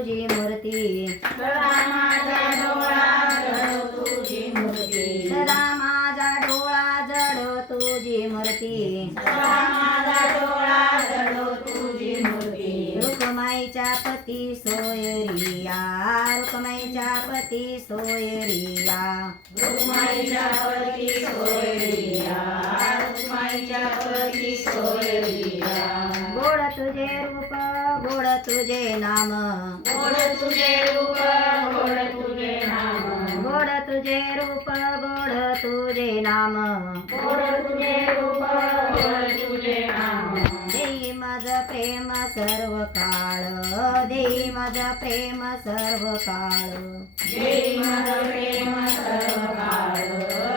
तुझी मूर्ती सदा माझा डोळा जळो तुझी मूर्ती सदा माझा डोळा जळो तुझी मूर्ती सदा माझा डोळा जळो तुझी मूर्ती रुक्माईच्या पती सोयरिया रुक्माईच्या पती सोयरिया रुक्माईच्या पती सोयरिया रुक्माईच्या पती सोयरिया गोड तुझे रूप गोड तुझे नाम गोड तुझे रूप गोड तुझे नाम गोड तुझे रूप गोड तुझे नाम गोड तुझे रूप गोड तुझे नाम देई मज प्रेम सर्व काळ देई मज प्रेम सर्व काळ देई माझं प्रेम सर्व काळ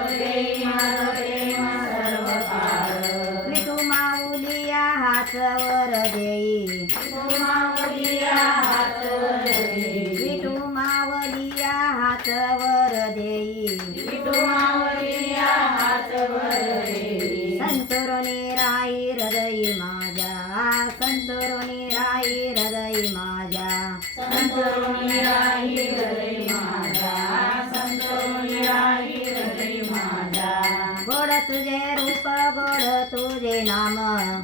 देई माझं प्रेम सर्व काळ विठू माऊलिया हातवर देई तू माऊलिया हातवर देई विठू मावलिया हातवर देई विठू माऊलिया हातवर देई संतोरणी राई हृदयी माझ्या संतोरणी राई हृदयी माझ्या संतोषी राही हृदय माझा संतोषी राही हृदय माझा गोड तुझे रूप गोड तुझे नाम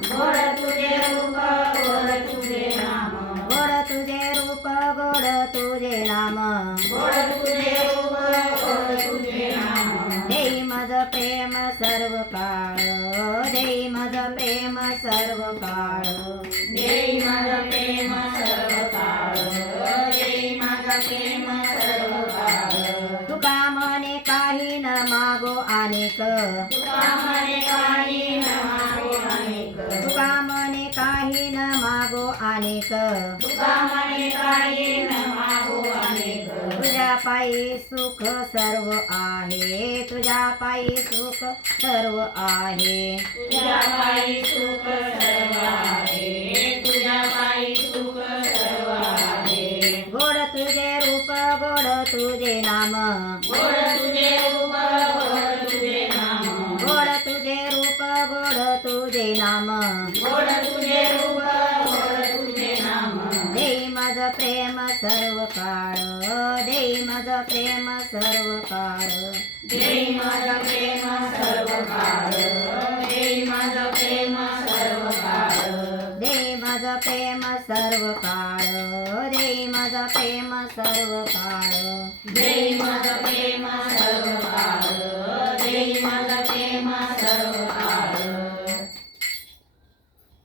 गोड तुझे रूप गोड तुझे नाम गोड तुझे रूप गोड तुझे नाम गोड तुझे रूप गोड तुझे नाम देई मज प्रेम सर्व काळ देई मज प्रेम सर्व काळ देई माझं प्रेम सर्व काळ देई माझं प्रेम सर्व काळ तुका म्हणे काही न मागो अनेक तुका म्हणे काही न मागो अनेक तुका म्हणे काही न मागो अनेक तुका म्हणे काही न मागो अनेक तुझ्या पायी सुख सर्व आहे तुझ्या पायी सुख सर्व आहे तुझ्या पायी सुख सर्व आहे तुझ्या पायी सुख सर्व आहे गोड तुझे रूप गोड तुझे नाम गोड तुझे रूप गोड तुझे नाम गोड तुझे रूप गोड तुझे नाम गोड तुझे रूप गोड तुझे नाम देई मज प्रेम सर्व काळ देई मज प्रेम सर्व काळ देई माझं प्रेम सर्व काळ देई माझं प्रेम सर्व काळ देई मज प्रेम सर्व काळ देई मज प्रेम सर्व काळ देई माझं प्रेम